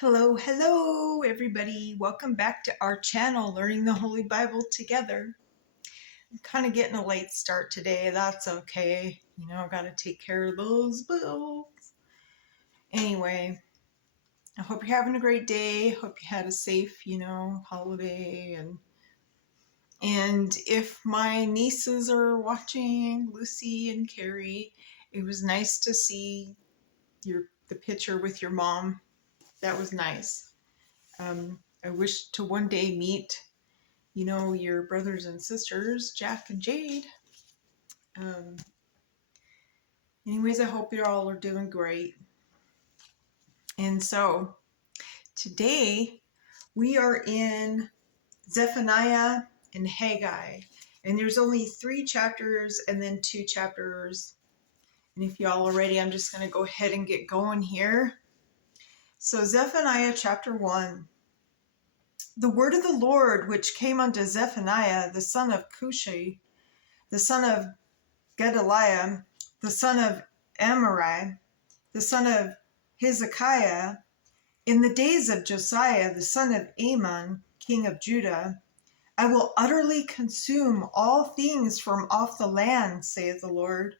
Hello, hello, everybody. Welcome back to our channel, Learning the Holy Bible Together. I'm kind of getting a late start today. That's okay. I got to take care of those bills. Anyway, I hope you're having a great day. Hope you had a safe, holiday. And if my nieces are watching, Lucy and Carrie, it was nice to see the picture with your mom. That was nice. I wish to one day meet, your brothers and sisters, Jack and Jade. Um, Anyways, I hope you all are doing great. And so today we are in Zephaniah and Haggai. And there's only 3 chapters and then 2 chapters. And if y'all are ready, I'm just going to go ahead and get going here. So Zephaniah chapter 1. The word of the Lord which came unto Zephaniah, the son of Cushi, the son of Gedaliah, the son of Amari, the son of Hezekiah, in the days of Josiah, the son of Amon, king of Judah, I will utterly consume all things from off the land, saith the Lord.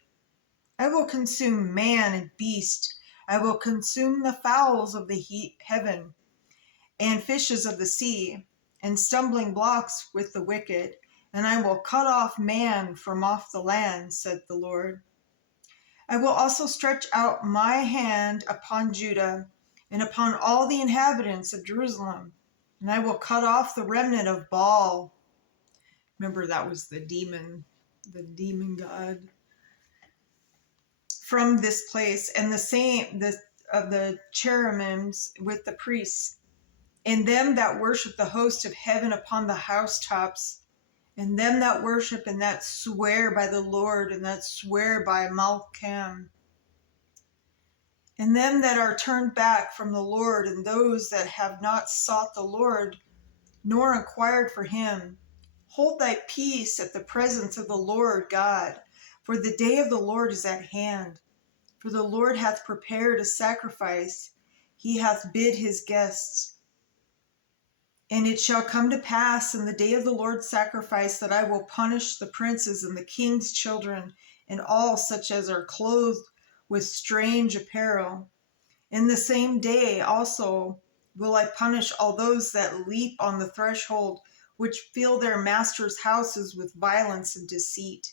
I will consume man and beast. I will consume the fowls of the heaven, and fishes of the sea, and stumbling blocks with the wicked, and I will cut off man from off the land, said the Lord. I will also stretch out my hand upon Judah and upon all the inhabitants of Jerusalem, and I will cut off the remnant of Baal. Remember, that was the demon god, from this place, and of the cherubims with the priests, and them that worship the host of heaven upon the housetops, and them that worship and that swear by the Lord and that swear by Malcham, and them that are turned back from the Lord, and those that have not sought the Lord, nor inquired for him. Hold thy peace at the presence of the Lord God, for the day of the Lord is at hand. For the Lord hath prepared a sacrifice, he hath bid his guests. And it shall come to pass in the day of the Lord's sacrifice that I will punish the princes and the king's children, and all such as are clothed with strange apparel. In the same day also will I punish all those that leap on the threshold, which fill their masters' houses with violence and deceit.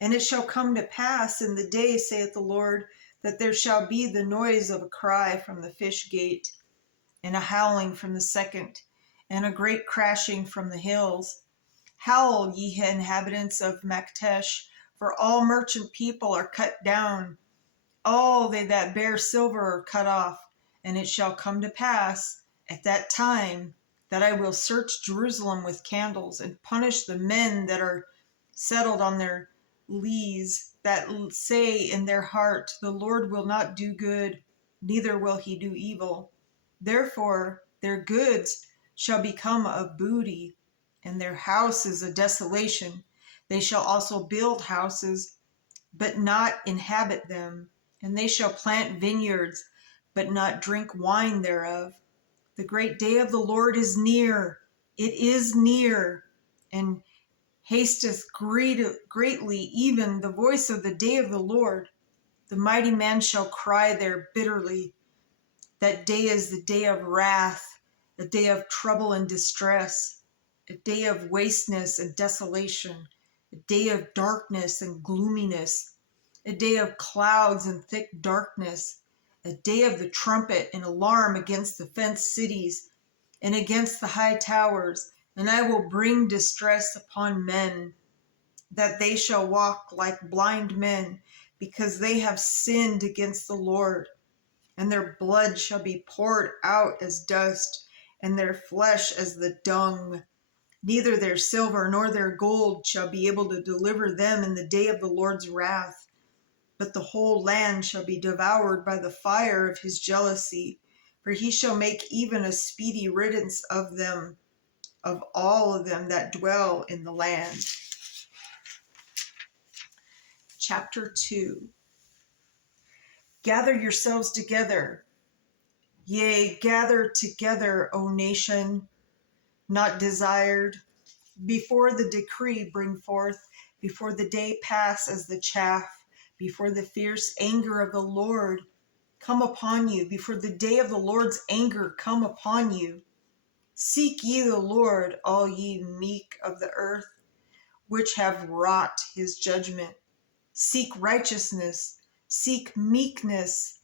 And it shall come to pass in the day, saith the Lord, that there shall be the noise of a cry from the fish gate, and a howling from the second, and a great crashing from the hills. Howl, ye inhabitants of Maktesh, for all merchant people are cut down. All they that bear silver are cut off. And it shall come to pass at that time that I will search Jerusalem with candles, and punish the men that are settled on their lees, that say in their heart, the Lord will not do good, neither will he do evil. Therefore their goods shall become a booty, and their houses a desolation. They shall also build houses, but not inhabit them. And they shall plant vineyards, but not drink wine thereof. The great day of the Lord is near. It is near, and hasteth greatly, even the voice of the day of the Lord. The mighty man shall cry there bitterly. That day is the day of wrath, a day of trouble and distress, a day of wasteness and desolation, a day of darkness and gloominess, a day of clouds and thick darkness, a day of the trumpet and alarm against the fenced cities and against the high towers. And I will bring distress upon men, that they shall walk like blind men, because they have sinned against the Lord. And their blood shall be poured out as dust, and their flesh as the dung. Neither their silver nor their gold shall be able to deliver them in the day of the Lord's wrath. But the whole land shall be devoured by the fire of his jealousy, for he shall make even a speedy riddance of them, of all of them that dwell in the land. Chapter 2. Gather yourselves together, Yea, gather together, O nation, not desired. Before the decree bring forth, before the day pass as the chaff, before the fierce anger of the Lord come upon you, before the day of the Lord's anger come upon you. Seek ye the Lord, all ye meek of the earth, which have wrought his judgment. Seek righteousness, seek meekness.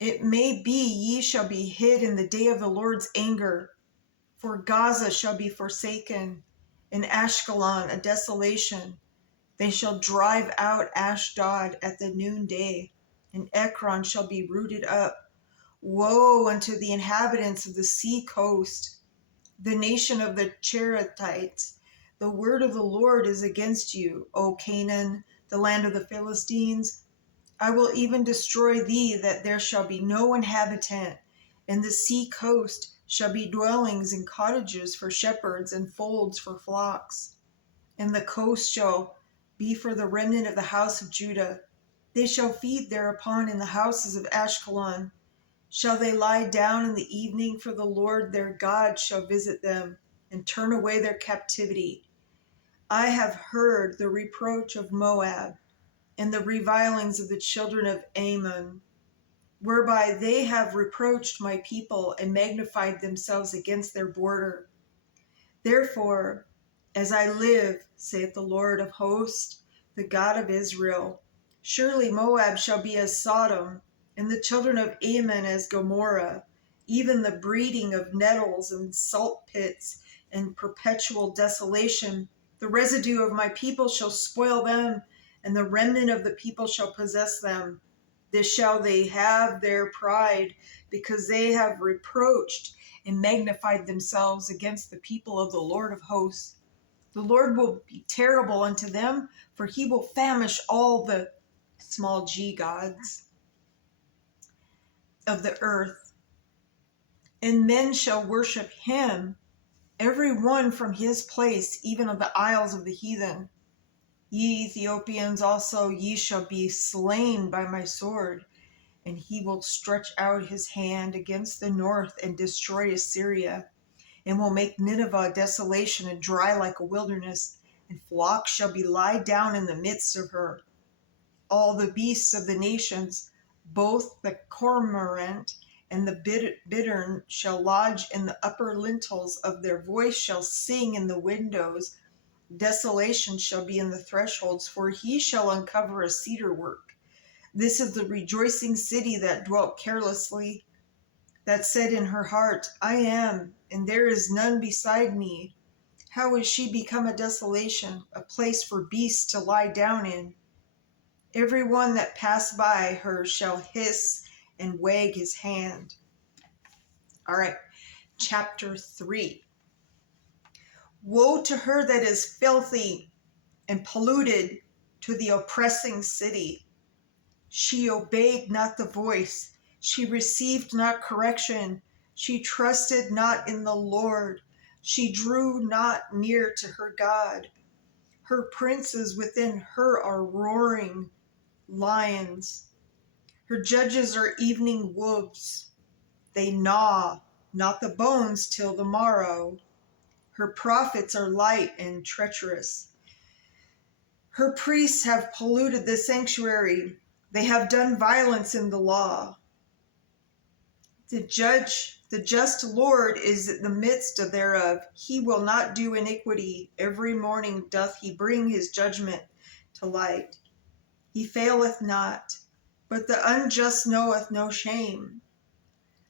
It may be ye shall be hid in the day of the Lord's anger. For Gaza shall be forsaken, and Ashkelon a desolation. They shall drive out Ashdod at the noonday, and Ekron shall be rooted up. Woe unto the inhabitants of the sea coast, the nation of the Cherethites. The word of the Lord is against you, O Canaan, the land of the Philistines. I will even destroy thee, that there shall be no inhabitant, and the sea coast shall be dwellings and cottages for shepherds and folds for flocks. And the coast shall be for the remnant of the house of Judah. They shall feed thereupon in the houses of Ashkelon. Shall they lie down in the evening? For the Lord their God shall visit them and turn away their captivity. I have heard the reproach of Moab and the revilings of the children of Ammon, whereby they have reproached my people and magnified themselves against their border. Therefore, as I live, saith the Lord of hosts, the God of Israel, surely Moab shall be as Sodom, and the children of Ammon as Gomorrah, even the breeding of nettles and salt pits and perpetual desolation. The residue of my people shall spoil them, and the remnant of the people shall possess them. This shall they have their pride, because they have reproached and magnified themselves against the people of the Lord of hosts. The Lord will be terrible unto them, for he will famish all the small g gods of the earth, and men shall worship him, every one from his place, even of the isles of the heathen. Ye Ethiopians also, ye shall be slain by my sword, and he will stretch out his hand against the north and destroy Assyria, and will make Nineveh a desolation and dry like a wilderness, and flocks shall be lied down in the midst of her. All the beasts of the nations, both the cormorant and the bittern, shall lodge in the upper lintels of their voice shall sing in the windows. Desolation shall be in the thresholds, for he shall uncover a cedar work. This is the rejoicing city that dwelt carelessly, that said in her heart, I am, and there is none beside me. How is she become a desolation, a place for beasts to lie down in? Every one that passed by her shall hiss and wag his hand. All right, chapter 3. Woe to her that is filthy and polluted, to the oppressing city. She obeyed not the voice. She received not correction. She trusted not in the Lord. She drew not near to her God. Her princes within her are roaring lions. Her judges are evening wolves. They gnaw not the bones till the morrow. Her prophets are light and treacherous. Her priests have polluted the sanctuary. They have done violence in the law. The just Lord is in the midst thereof. He will not do iniquity. Every morning doth he bring his judgment to light. He faileth not, but the unjust knoweth no shame.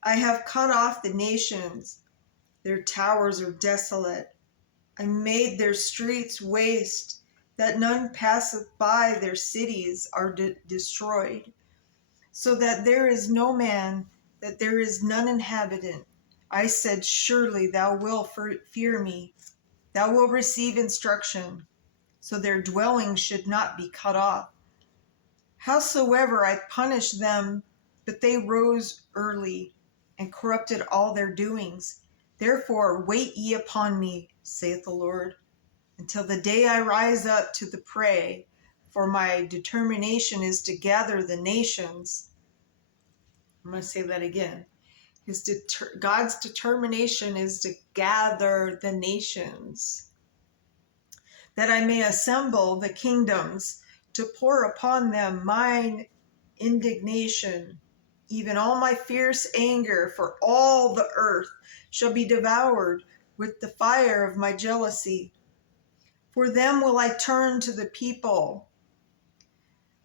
I have cut off the nations. Their towers are desolate. I made their streets waste, that none passeth by. Their cities are destroyed, so that there is no man, that there is none inhabitant. I said, surely thou wilt fear me. Thou wilt receive instruction, so their dwellings should not be cut off. Howsoever I punished them, but they rose early, and corrupted all their doings. Therefore wait ye upon me, saith the Lord, until the day I rise up to the prey, for my determination is to gather the nations. I'm going to say that again. God's determination is to gather the nations, that I may assemble the kingdoms, to pour upon them mine indignation, even all my fierce anger, for all the earth shall be devoured with the fire of my jealousy. For them will I turn to the people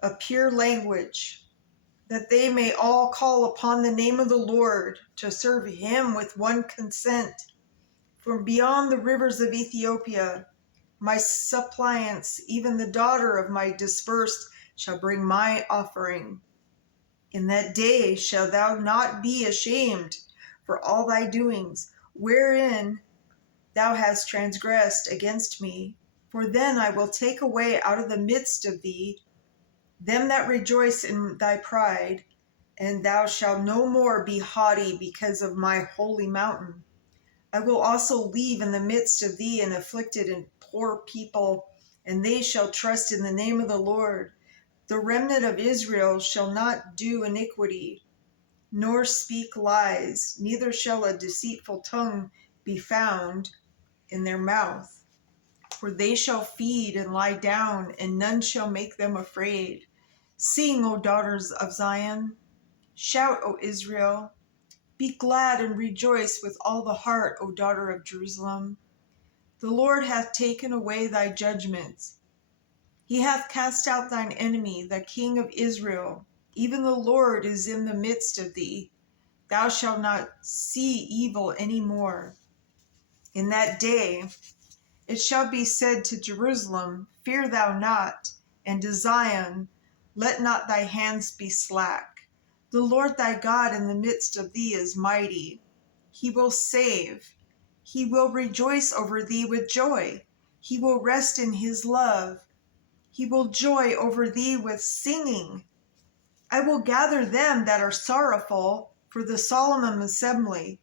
a pure language, that they may all call upon the name of the Lord, to serve him with one consent. From beyond the rivers of Ethiopia, my suppliants, even the daughter of my dispersed, shall bring my offering. In that day shalt thou not be ashamed for all thy doings, wherein thou hast transgressed against me. For then I will take away out of the midst of thee them that rejoice in thy pride, and thou shalt no more be haughty because of my holy mountain. I will also leave in the midst of thee an afflicted and poor people, and they shall trust in the name of the Lord. The remnant of Israel shall not do iniquity, nor speak lies, neither shall a deceitful tongue be found in their mouth. For they shall feed and lie down, and none shall make them afraid. Sing, O daughters of Zion. Shout, O Israel. Be glad and rejoice with all the heart, O daughter of Jerusalem. The Lord hath taken away thy judgments. He hath cast out thine enemy, the King of Israel. Even the Lord is in the midst of thee. Thou shalt not see evil any more. In that day it shall be said to Jerusalem, Fear thou not, and to Zion, Let not thy hands be slack. The Lord thy God in the midst of thee is mighty. He will save. He will rejoice over thee with joy. He will rest in his love. He will joy over thee with singing. I will gather them that are sorrowful for the solemn assembly,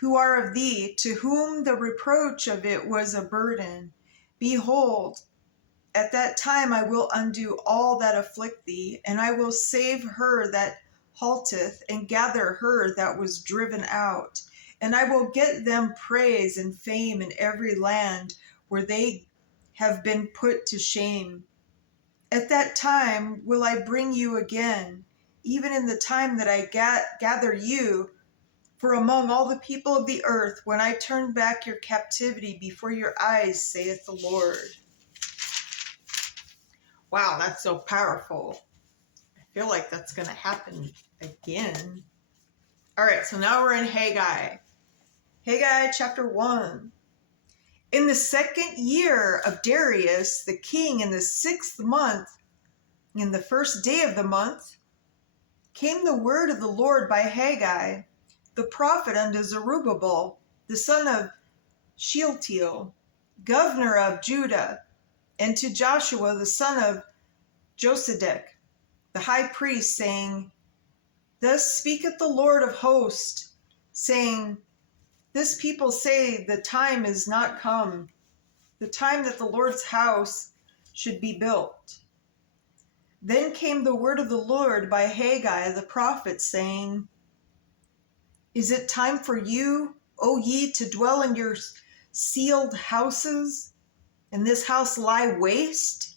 who are of thee, to whom the reproach of it was a burden. Behold, at that time I will undo all that afflict thee, and I will save her that halteth, and gather her that was driven out. And I will get them praise and fame in every land where they have been put to shame. At that time will I bring you again, even in the time that I gather you, for among all the people of the earth, when I turn back your captivity before your eyes, saith the Lord. Wow, that's so powerful. I feel like that's going to happen again. All right, so now we're in Haggai. Haggai chapter 1. In the 2nd year of Darius the king, in the 6th month, in the 1st day of the month, came the word of the Lord by Haggai, the prophet, unto Zerubbabel, the son of Shealtiel, governor of Judah, and to Joshua, the son of Josedek, the high priest, saying, Thus speaketh the Lord of hosts, saying, This people say the time is not come, the time that the Lord's house should be built. Then came the word of the Lord by Haggai the prophet, saying, Is it time for you, O ye, to dwell in your sealed houses, and this house lie waste?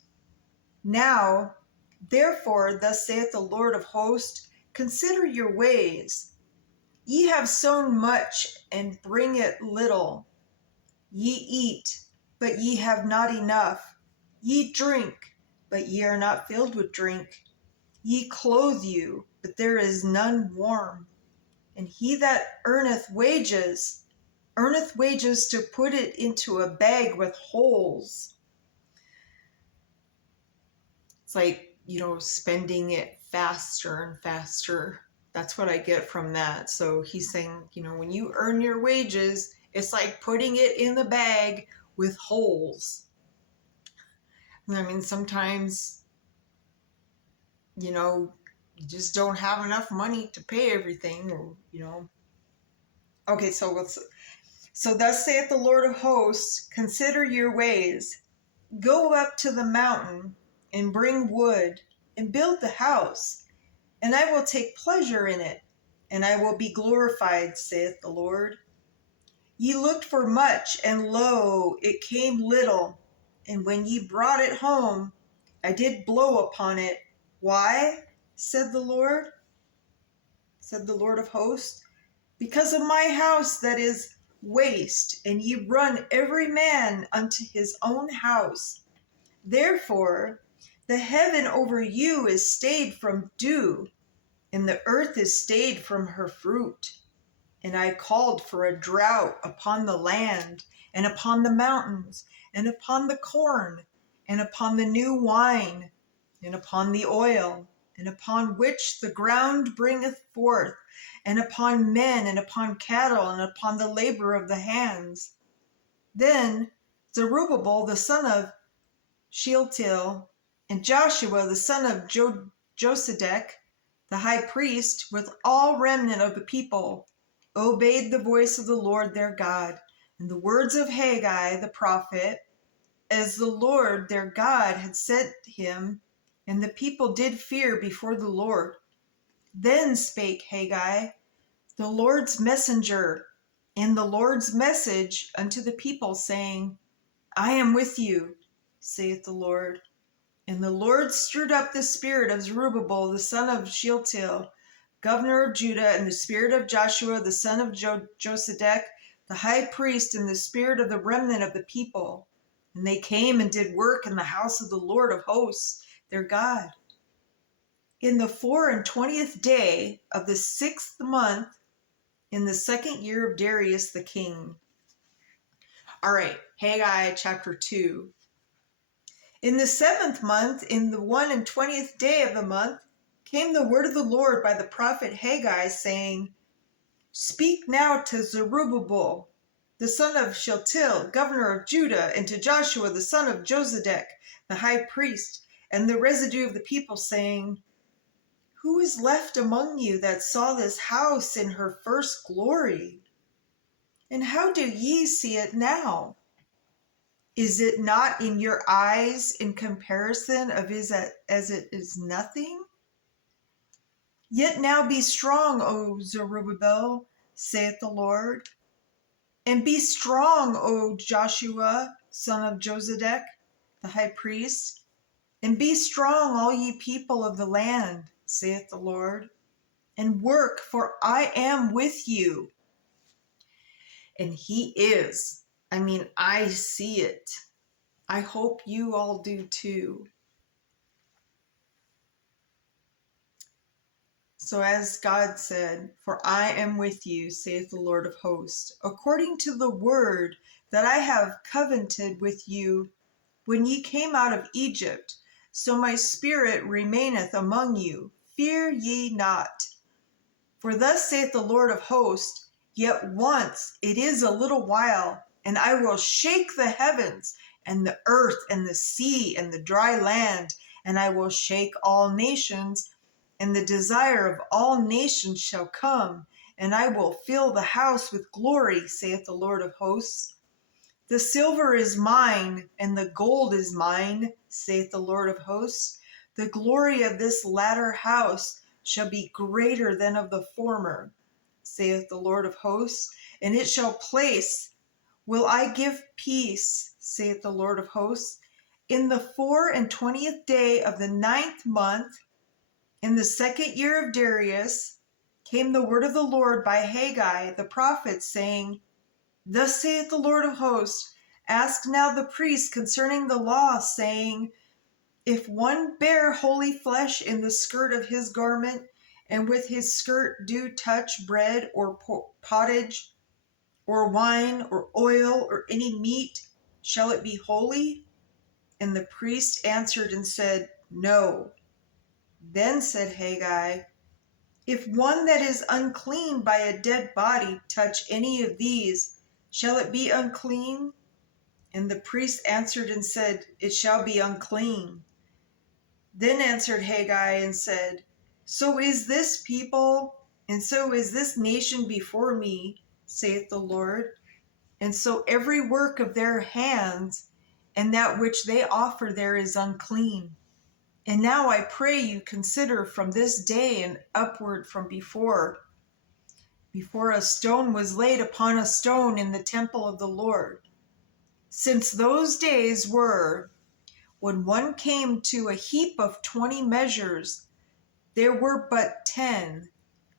Now, therefore, thus saith the Lord of hosts, consider your ways. Ye have sown much, and bring it little. Ye eat, but ye have not enough. Ye drink, but ye are not filled with drink. Ye clothe you, but there is none warm. And he that earneth wages to put it into a bag with holes. It's like, spending it faster and faster. That's what I get from that. So he's saying, when you earn your wages, it's like putting it in the bag with holes. I mean, sometimes, you just don't have enough money to pay everything, or. Okay, so thus saith the Lord of hosts, consider your ways. Go up to the mountain and bring wood and build the house, and I will take pleasure in it. and I will be glorified, saith the Lord. Ye looked for much, and lo, it came little. And when ye brought it home, I did blow upon it. Why? Said the Lord of hosts. Because of my house that is waste, and ye run every man unto his own house. Therefore, the heaven over you is stayed from dew, and the earth is stayed from her fruit. And I called for a drought upon the land, and upon the mountains, and upon the corn, and upon the new wine, and upon the oil, and upon which the ground bringeth forth, and upon men, and upon cattle, and upon the labor of the hands. Then Zerubbabel the son of Shealtiel, and Joshua the son of Josedek, the high priest, with all remnant of the people, obeyed the voice of the Lord their God, and the words of Haggai the prophet, as the Lord their God had sent him, and the people did fear before the Lord. Then spake Haggai, the Lord's messenger, and the Lord's message unto the people, saying, I am with you, saith the Lord. And the Lord stirred up the spirit of Zerubbabel the son of Shealtiel, governor of Judah, and the spirit of Joshua the son of Josedek, the high priest, and the spirit of the remnant of the people. And they came and did work in the house of the Lord of hosts, their God. In the 24th day of the 6th month, in the 2nd year of Darius the king. All right, Haggai chapter 2. In the 7th month, in the 21st day of the month, came the word of the Lord by the prophet Haggai, saying, Speak now to Zerubbabel, the son of Shealtiel, governor of Judah, and to Joshua, the son of Josedek, the high priest, and the residue of the people, saying, Who is left among you that saw this house in her first glory? And how do ye see it now? Is it not in your eyes in comparison of as it is nothing? Yet now be strong, O Zerubbabel, saith the Lord, and be strong, O Joshua, son of Josedek, the high priest, and be strong, all ye people of the land, saith the Lord, and work, for I am with you. And he is. I see it. I hope you all do too. So as God said, for I am with you, saith the Lord of hosts, according to the word that I have covenanted with you when ye came out of Egypt, so my spirit remaineth among you. Fear ye not. For thus saith the Lord of hosts, yet once it is a little while, and I will shake the heavens, and the earth, and the sea, and the dry land, and I will shake all nations, and the desire of all nations shall come, and I will fill the house with glory, saith the Lord of hosts. The silver is mine, and the gold is mine, saith the Lord of hosts. The glory of this latter house shall be greater than of the former, saith the Lord of hosts. And it shall place, will I give peace, saith the Lord of hosts. In the 24th day of the 9th month, in the 2nd year of Darius, came the word of the Lord by Haggai the prophet, saying, Thus saith the Lord of hosts, ask now the priest concerning the law, saying, If one bear holy flesh in the skirt of his garment, and with his skirt do touch bread or pottage, or wine, or oil, or any meat, shall it be holy? And the priest answered and said, No. Then said Haggai, If one that is unclean by a dead body touch any of these, shall it be unclean? And the priest answered and said, It shall be unclean. Then answered Haggai and said, So is this people, and so is this nation before me, saith the Lord. And so every work of their hands, and that which they offer there is unclean. And now I pray you consider from this day and upward from before, before a stone was laid upon a stone in the temple of the Lord. Since those days were, when one came to a heap of 20 measures, there were but 10.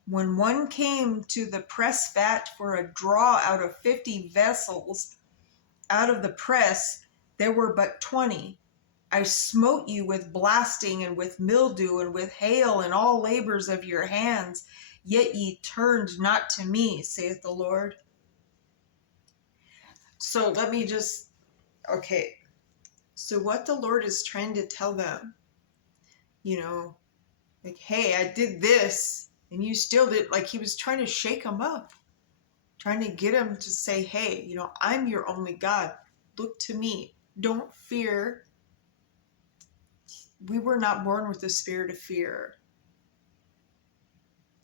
When one came to the press vat for a draw out of 50 vessels out of the press, there were but 20. I smote you with blasting and with mildew and with hail and all labors of your hands, yet ye turned not to me, saith the Lord. So let me just, okay. So what the Lord is trying to tell them, like, hey, I did this and you still did, like he was trying to shake them up, trying to get them to say, hey, I'm your only God. Look to me. Don't fear. We were not born with the spirit of fear.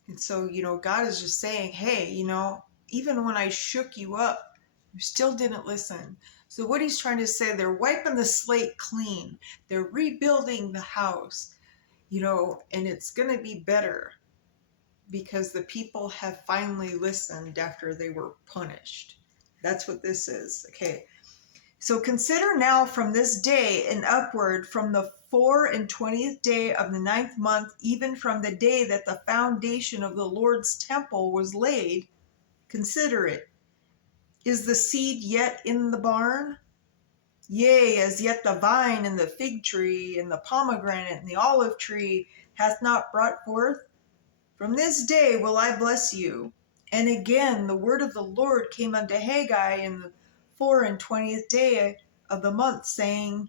And so, God is just saying, hey, even when I shook you up, you still didn't listen. So what he's trying to say, they're wiping the slate clean. They're rebuilding the house, and it's going to be better because the people have finally listened after they were punished. That's what this is. Okay. So consider now from this day and upward, from the 24th day of the 9th month, even from the day that the foundation of the Lord's temple was laid, consider it. Is the seed yet in the barn? Yea, as yet the vine and the fig tree and the pomegranate and the olive tree hath not brought forth? From this day will I bless you. And again the word of the Lord came unto Haggai in the 24th day of the month, saying,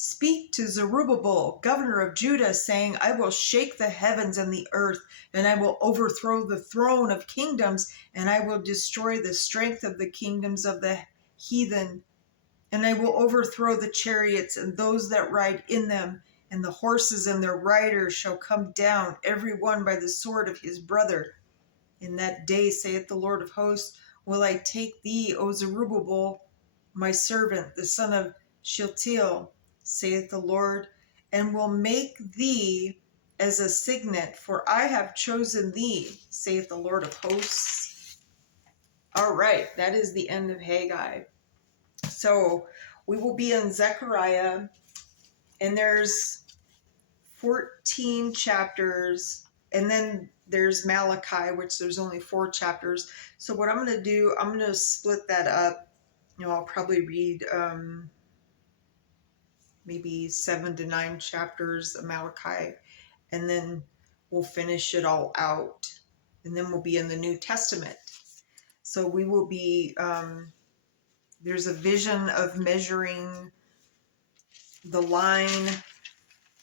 Speak to Zerubbabel, governor of Judah, saying, I will shake the heavens and the earth, and I will overthrow the throne of kingdoms, and I will destroy the strength of the kingdoms of the heathen, and I will overthrow the chariots and those that ride in them, and the horses and their riders shall come down, every one by the sword of his brother. In that day, saith the Lord of hosts, will I take thee, O Zerubbabel, my servant, the son of Shealtiel, saith the Lord, and will make thee as a signet, for I have chosen thee, saith the Lord of hosts. All right, that is the end of Haggai. So we will be in Zechariah, and there's 14 chapters, and then there's Malachi, which there's only 4 chapters. So what I'm going to do, I'm going to split that up. I'll probably read maybe 7 to 9 chapters of Malachi, and then we'll finish it all out, and then we'll be in the New Testament. So we will be, there's a vision of measuring the line.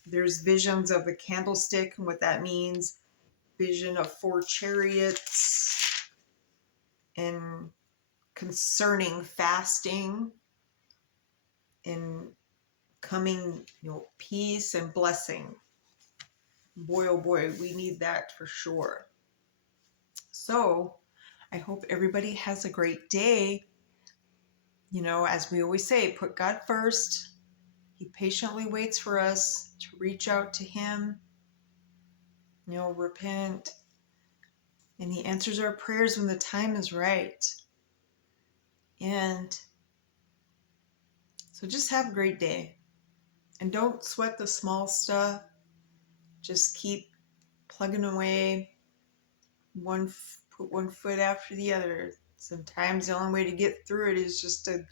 There's visions of the candlestick and what that means. Vision of 4 chariots, and concerning fasting and coming, peace and blessing. Boy, oh boy, we need that for sure. So I hope everybody has a great day. As we always say, put God first. He patiently waits for us to reach out to him, repent. And he answers our prayers when the time is right. And so just have a great day. And don't sweat the small stuff. Just keep plugging away. Put one foot after the other. Sometimes the only way to get through it is just to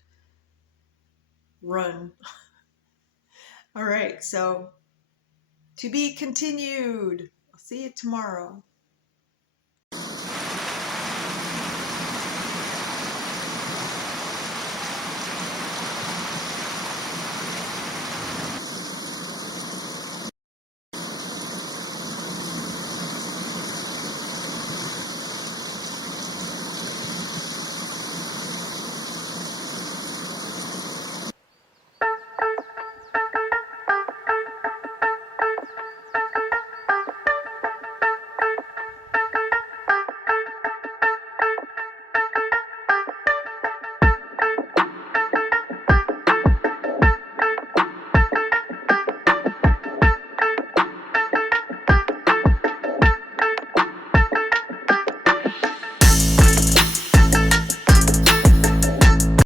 run. All right, so to be continued. I'll see you tomorrow.